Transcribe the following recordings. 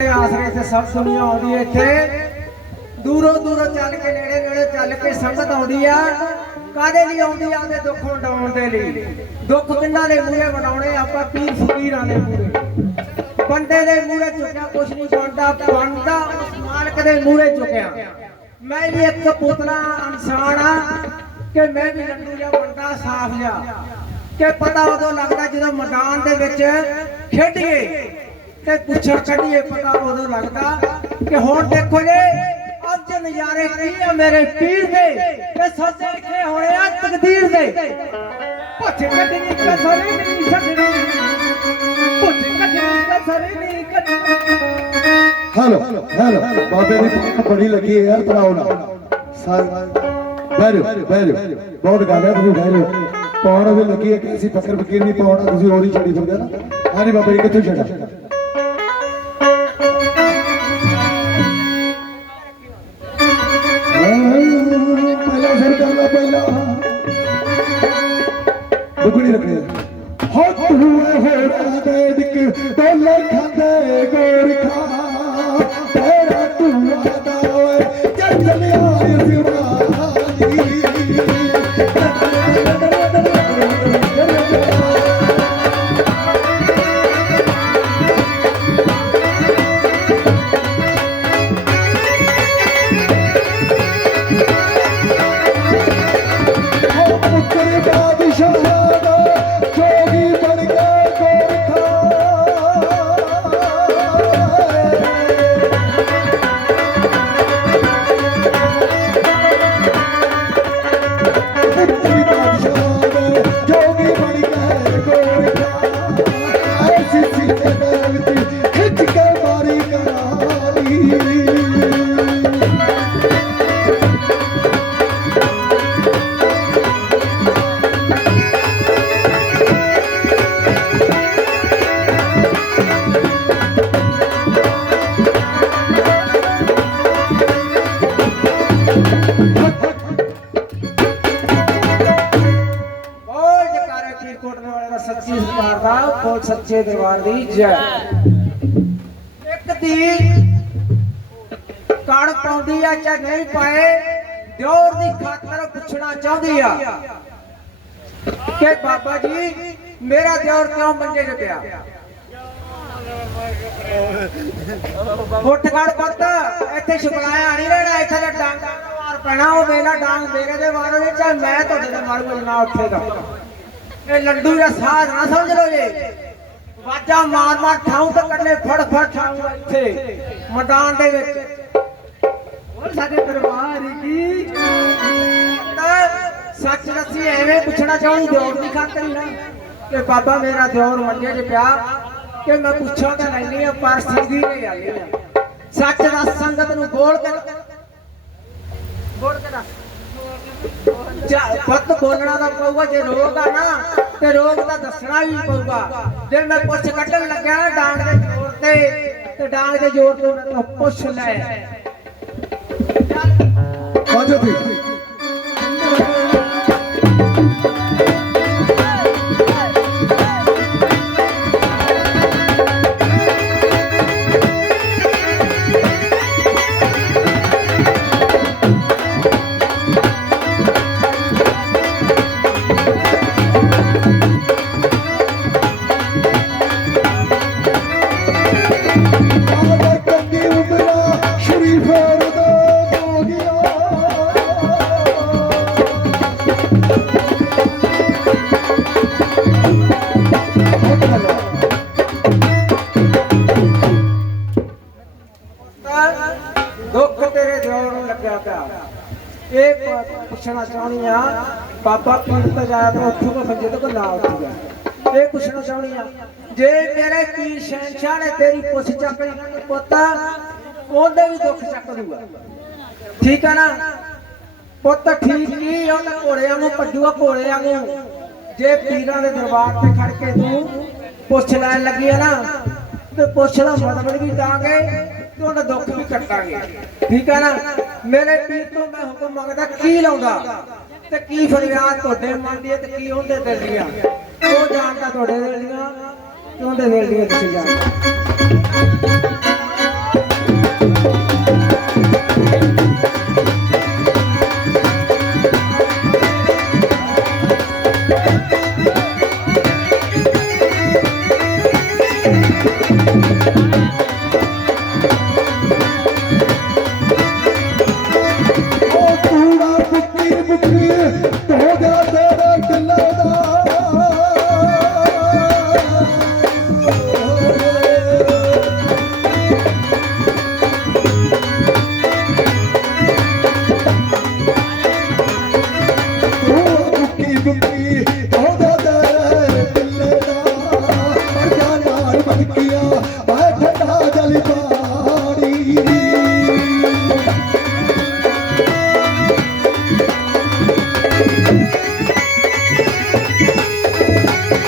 ਆਸਰੇ ਤੇ ਸਭ ਦੁਨੀਆ ਆਉਂਦੀ ਹੈ ਇੱਥੇ। ਦੂਰੋਂ ਦੂਰੋਂ ਚੱਲ ਕੇ ਨੇੜੇ ਨੇੜੇ ਚੱਲ ਕੇ ਸੰਗਤ ਆਉਂਦੀ ਆ। ਕਾਦੇ ਲਈ ਆਉਂਦੀ ਆ? ਉਹਦੇ ਦੁੱਖ ਵੰਡਾਉਣ ਦੇ ਲਈ। ਦੁੱਖ ਕਿੰਨਾਂ ਦੇ ਮੂਹਰੇ ਵੰਡਾਉਣੇ? ਆਪਾਂ ਪੀਰ ਫਕੀਰਾਂ ਦੇ ਮੂਹਰੇ। ਬੰਦੇ ਦੇ ਮੂਹਰੇ ਝੁਕਿਆ ਕੁਛ ਨਹੀਂ ਬਣਦਾ। ਬਣਦਾ ਉਸ ਮਾਲਕ ਦੇ ਮੂਹਰੇ ਚੁੱਕਿਆ। ਮੈਂ ਵੀ ਇੱਕ ਪੁੱਤਲਾ ਇਨਸਾਨ ਆ ਕਿ ਮੈਂ ਵੀ ਲੱਡੂ ਜਿਹਾ ਬਣਦਾ, ਸਾਫ਼ ਜਿਹਾ। ਕਿ ਪਤਾ ਉਦੋਂ ਲੱਗਦਾ ਜਦੋਂ ਮੈਦਾਨ ਦੇ ਵਿੱਚ ਖੇਡੀਏ। ਤੇ ਪੁੱਛੜ ਕੱਢੀਏ ਪਤਾ ਉਦੋਂ ਲੱਗਦਾ ਕਿ ਹੁਣ ਦੇਖੋ ਜੇ, ਅੱਜ ਨਜ਼ਾਰੇ ਕੀ ਆ ਮੇਰੇ ਪੀਰ ਦੇ ਤੇ ਸੱਜੇ ਲਿਖੇ ਹੋਣੇ ਆ ਤਕਦੀਰ ਦੇ। ਪੁੱਛ ਕੱਢਣੀ ਕਸਰੇ ਨਹੀਂ ਛੱਡਣੀ। ਪੁੱਛ ਕੱਢਣੀ ਕਸਰੇ ਨਹੀਂ ਕੱਢਣੀ। ਹੈਲੋ ਹੈਲੋ ਬਾਬੇ ਦੀ ਭੁੱਖ ਬੜੀ ਲੱਗੀ ਯਾਰ ਤਰਾਉ ਨਾ ਸਾਰ ਬੈਰੋ ਬੈਰੋ ਬਹੁਤ ਗੱਲ ਹੈ, ਤੁਸੀਂ ਬੈਰੋ ਪਾਉਣ ਵੀ ਲੱਗੀ ਹੈ ਕਿ ਅਸੀਂ ਫਕਰ ਫਕੀਰ ਨਹੀਂ ਪਾਉਣਾ ਤੁਸੀਂ ਹੋਰ ਹੀ ਛੜੀ ਫਿਰਦੇ ਨਾ। ਹਾਂਜੀ ਬਾਬਾ ਜੀ, ਕਿੱਥੋਂ ਛੜਾ ਸੱਚੇ ਦਰਬਾਰ ਦੀ ਜੈ। ਇੱਕ ਦੀ ਕਣ ਪਾਉਂਦੀ ਆ ਜਾਂ ਨਹੀਂ ਪਾਏ, ਦਿਓਰ ਦੀ ਖਾਤਰ ਪੁੱਛਣਾ ਚਾਹੁੰਦੀ ਆ ਕਿ ਬਾਬਾ ਜੀ, ਮੇਰਾ ਦਿਓਰ ਕਿਉਂ ਮੰਜੇ 'ਤੇ ਪਿਆ? ਉੱਠ ਖੜ ਇੱਥੇ ਛੁਪਲਾਇਆ ਨਹੀਂ ਰਹਿਣਾ, ਇੱਥੇ ਦਾ ਡਾਂਗ ਦਾ ਪੈਣਾ, ਉਹ ਮੇਰਾ ਡਾਂਗ ਮੇਰੇ ਦੇ ਮਾਰੋ ਵਿੱਚ ਮੈਂ ਤੁਹਾਡੇ ਦੇ ਮਾਰੂ ਨਾ ਉੱਠੇਗਾ ਇਹ ਲੱਡੂ ਦਾ ਸਾਧ ਨਾ ਸਮਝ ਲਓ ਜੀ। ਵਾਜਾ ਮਾਰ ਮਾਰ ਠਾਉਂ ਤੇ ਕੱਲੇ ਫੜ ਫੜ ਠਾਉਂ ਇੱਥੇ, ਮੈਦਾਨ ਦੇ ਵਿੱਚ। ਉਹ ਸਾਡੇ ਦਰਬਾਰ ਦੀ ਸੱਚ ਦੱਸੀ ਐਵੇਂ ਪੁੱਛਣਾ ਚਾਹੁੰਦੀ ਦਿਓਰ ਦੀ ਖਾਤਰ ਨਾ ਕਿ ਬਾਬਾ ਮੇਰਾ ਦਿਓਰ ਮੰਜੇ 'ਚ ਪਿਆ ਕਿ ਮੈਂ ਪੁੱਛਾਂ ਤਾਂ ਲੈਣੀ ਆ ਪਰ ਸੰਗੀ ਨੇ ਆਲੀ ਸੱਚ ਦੱਸ ਸੰਗਤ ਨੂੰ ਬੋਲ ਕੇ ਬੋਲ ਕੇ ਦੱਸ। ਪੱਤ ਬੋਲਣਾ ਦਾ ਪਊਗਾ, ਜੇ ਰੋਗ ਆ ਨਾ, ਤੇ ਰੋਗ ਦਾ ਦੱਸਣਾ ਵੀ ਪਊਗਾ। ਜੇ ਮੈਂ ਪੁੱਛ ਕੱਢਣ ਲੱਗਿਆ ਨਾ ਡਾਂਗ ਦੇ ਜ਼ੋਰ ਤੇ ਤੇ ਡਾਂਗ ਦੇ ਜ਼ੋਰ ਤੇ ਪੁੱਛ ਲੈ ਆਜੋ ਵੀ ਪ- ਪੁੱਛਣਾ ਆ ਬਾਬਾ ਪੀਰ ਤੇ ਜਾਇਆ ਤਾਂ ਉੱਥੋਂ ਤੋਂ ਫੰਜੇ ਤੋਂ ਨਾ ਉੱਠੂਗਾ ਇਹ ਪੁੱਛਣਾ ਚਾਹਣੀ ਆ ਜੇ ਤੇਰੇ ਪੀਰ ਸ਼ਹਿਨਸ਼ਾਹ ਨੇ ਤੇਰੀ ਪੁੱਛ ਚੱਕ ਲਈ ਪੁੱਤ, ਉਹਦੇ ਵੀ ਦੁੱਖ ਚੱਕ ਦੂਗਾ ਠੀਕ ਆ ਨਾ? ਪੁੱਤ ਠੀਕ ਨਹੀਂ ਉਹਨੇ ਘੋੜਿਆਂ ਨੂੰ ਭੱਜੂਗਾ ਘੋੜਿਆਂ ਨੂੰ ਜੇ ਪੀਰਾਂ ਦੇ ਦਰਬਾਰ ਤੇ ਖੜ ਕੇ ਤੂੰ ਪੁੱਛ ਲੈਣ ਲੱਗੀ ਆ ਨਾ, ਤੇ ਪੁੱਛ ਦਾ ਮਤਲਬ ਵੀ ਦਾਂਗੇ ਤੇ ਤੁਹਾਡਾ ਦੁੱਖ ਵੀ ਕੱਟਾਂਗੇ? ਠੀਕ ਆ ਨਾ? ਮੇਰੇ ਪੀਰ ਤੋਂ ਮੈਂ ਹੁਕਮ ਮੰਗਦਾ, ਕੀ ਲਾਉਂਦਾ? ਤੇ ਕੀ ਫਰਿਆਦ ਤੁਹਾਡੇ ਮਨ ਦੀ ਹੈ ਤੇ ਕੀ ਉਹਦੇ ਦਿਲ ਦੀਆਂ? ਉਹ ਜਾਣਦਾ ਤੁਹਾਡੇ ਦਿਲ ਦੀਆਂ, ਤੇ ਦਿਲ ਦੀਆਂ ਤੁਸੀਂ ਜਾਣਦੇ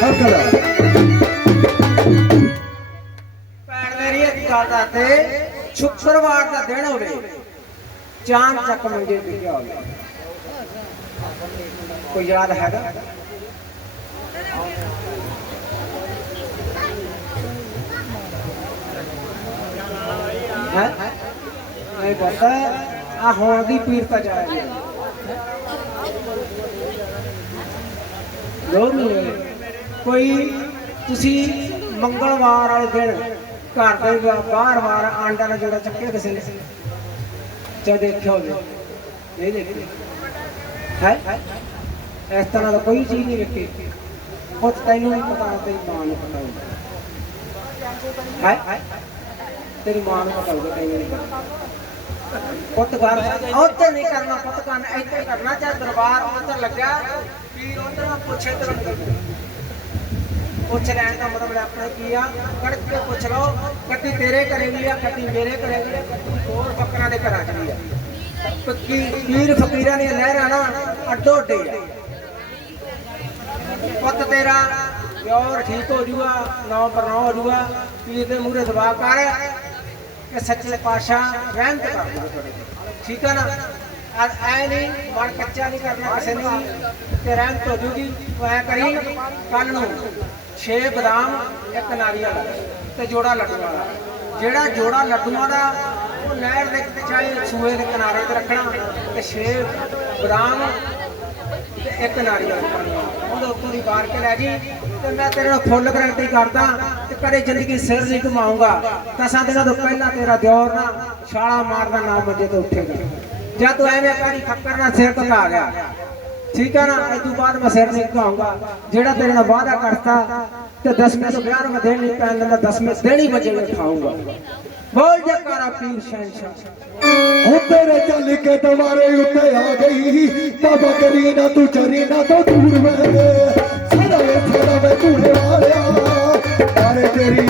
सकल ਭੈਣ ਮੇਰੀ, ਇੱਕ ਗੱਲ ਆ ਤੇ ਸ਼ੁੱਕਰਵਾਰ ਦਾ ਦਿਨ ਹੋਵੇ ਚਾਂਦ ਚੱਕ ਮੰਗੇ ਵਿਖਿਆ ਹੋਵੇ। ਕੋਈ ਯਾਦ ਹੈਗਾ? ਹੈ? ਨਹੀਂ ਪਤਾ ਆ ਹੁਣ ਦੀ ਪੀਰ ਤਾਂ ਜਾ ਰਹੀ ਹੈ। ਲੋ ਨਹੀਂ ਕੋਈ ਤੁਸੀਂ ਮੰਗਲਵਾਰ ਵਾਲੇ ਦਿਨ ਘਰ ਦੇ ਬਾਹਰ ਬਾਹਰ ਆਂਡਾ ਦਾ ਜੋੜਾ ਚੱਕਿਆ ਕਿਸੇ ਨੇ? ਚਾ ਦੇਖਿਆ ਹੋਵੇ ਨਹੀਂ ਦੇਖਿਆ ਹੈ? ਇਸ ਤਰ੍ਹਾਂ ਦਾ ਕੋਈ ਚੀਜ਼ ਨਹੀਂ ਵੇਖੀ। ਪੁੱਤ, ਤੈਨੂੰ ਨਹੀਂ ਪਤਾ, ਤੇਰੀ ਮਾਂ ਨੂੰ ਪਤਾ ਹੋਊਗਾ। ਹੈ? ਤੇਰੀ ਮਾਂ ਨੂੰ ਪਤਾ ਹੋਊਗਾ ਤੈਨੂੰ ਨਹੀਂ ਪਤਾ ਪੁੱਤ, ਘਰ ਉੱਥੇ ਨਹੀਂ ਕਰਨਾ, ਪੁੱਤ ਕਰਨਾ ਇੱਥੇ ਕਰਨਾ ਚਾਹ ਦਰਬਾਰ ਉੱਧਰ ਲੱਗਾ ਪੀਰ ਉੱਧਰ, ਪੁੱਛੇ ਤੇ ਪੁੱਛ ਲੈਣ ਦਾ ਮਤਲਬ ਆਪਣਾ ਕੀ ਆ? ਕੜਕ ਕੇ ਪੁੱਛ ਲਓ, ਕੱਟੀ ਤੇਰੇ ਘਰੇ ਵੀ ਆ, ਕੱਟੀ ਮੇਰੇ ਘਰੇ ਵੀ ਆ ਕੱਟੀ ਹੋਰ ਬੱਕਰਾਂ ਦੇ ਘਰਾਂ 'ਚ ਵੀ ਆ। ਪੱਕੀ ਪੀਰ ਫਕੀਰਾਂ ਦੀਆਂ ਲਹਿਰਾਂ ਨਾ ਅੱਡੋ ਅੱਡੇ ਪੁੱਤ ਤੇਰਾ ਪਿਓਰ ਠੀਕ ਹੋ ਜੂਗਾ, ਨੌ ਪਰ ਨੌ ਹੋ ਜੂਗਾ, ਪੀਰ ਦੇ ਮੂਹਰੇ ਦਬਾ ਕਰ ਕਿ ਸੱਚੇ ਪਾਤਸ਼ਾਹ ਰਹਿਮਤ ਕਰ। ਠੀਕ ਹੈ ਨਾ? ਅੱਜ ਐ ਨਹੀਂ ਮਨ ਕੱਚਾ ਨਹੀਂ ਕਰਨਾ ਕਿਸੇ ਨੇ ਤੇ ਰਹਿਮਤ ਹੋ ਜੂਗੀ ਐ ਕਰੀ ਕੱਲ ਨੂੰ 6 ਬਦਾਮ, ਇੱਕ ਨਾਰੀਅਲ ਤੇ ਜੋੜਾ ਲੱਡੂਆਂ ਦਾ। ਜਿਹੜਾ ਜੋੜਾ ਲੱਡੂਆਂ ਦਾ, ਉਹ ਨਹਿਰ ਦੇ ਚਾਹੇ ਸੂਏ ਦੇ ਕਿਨਾਰੇ ਤੇ ਰੱਖਣਾ ਤੇ 6 ਬਦਾਮ ਤੇ ਇੱਕ ਨਾਰੀਅਲ। ਉਹਦੇ ਉੱਤੋਂ ਦੀ ਬਾਹਰ ਕੇ ਲੈ ਜੀ ਤੇ ਮੈਂ ਤੇਰੇ ਨਾਲ ਫੁੱਲ ਗਰੰਟੀ ਕਰਦਾ ਤੇ ਕਦੇ ਜ਼ਿੰਦਗੀ ਸਿਰ ਨਹੀਂ ਘੁਮਾਉਂਗਾ। ਦਸਾਂ ਦਿਨਾਂ ਤੋਂ ਪਹਿਲਾਂ ਤੇਰਾ ਦਿਓਰ ਨਾ ਛਾਲਾ ਮਾਰਦਾ ਨਾ ਮੰਜੇ ਤੇ ਉੱਠੇਗਾ। ਜਾਂ ਤੂੰ ਐਵੇਂ ਕਾੜੀ ਖੱਕਰ ਨਾਲ ਸਿਰ ਤੋਂ ਆ ਗਿਆ। ਠੀਕ ਹੈ ਨਾ? ਅੱਜ ਤੋਂ ਬਾਅਦ ਮੈਂ ਸਿਰ ਨਹੀਂ ਕਹਾਂਗਾ ਜਿਹੜਾ ਤੇਰੇ ਨਾਲ ਵਾਅਦਾ ਕਰਤਾ, ਤੇ 10ਵੇਂ ਤੋਂ 11ਵੇਂ ਦਿਨ ਨਹੀਂ ਪੈਣ ਦਿੰਦਾ 10ਵੇਂ ਦਿਨ ਹੀ ਵਜੇ ਉਠਾਉਂਗਾ ਬੋਲ ਜਕਾਰਾ ਪੀਰ ਸ਼ਹਿਨशाह ਉੱਤੇ ਰੇ ਚੱਲ ਕੇ ਦਵਾਰੇ ਉੱਤੇ ਆ ਗਈ। ਬਾਬਾ ਕਰੀ ਨਾ ਤੂੰ ਚਰੀ, ਨਾ ਤੂੰ ਦੂਰ ਮੈਂ ਸਦਾ ਵੇ ਸਦਾ ਵੇ ਧੂੜੇ ਵਾਲਿਆ ਤਾਰੇ ਤੇਰੀ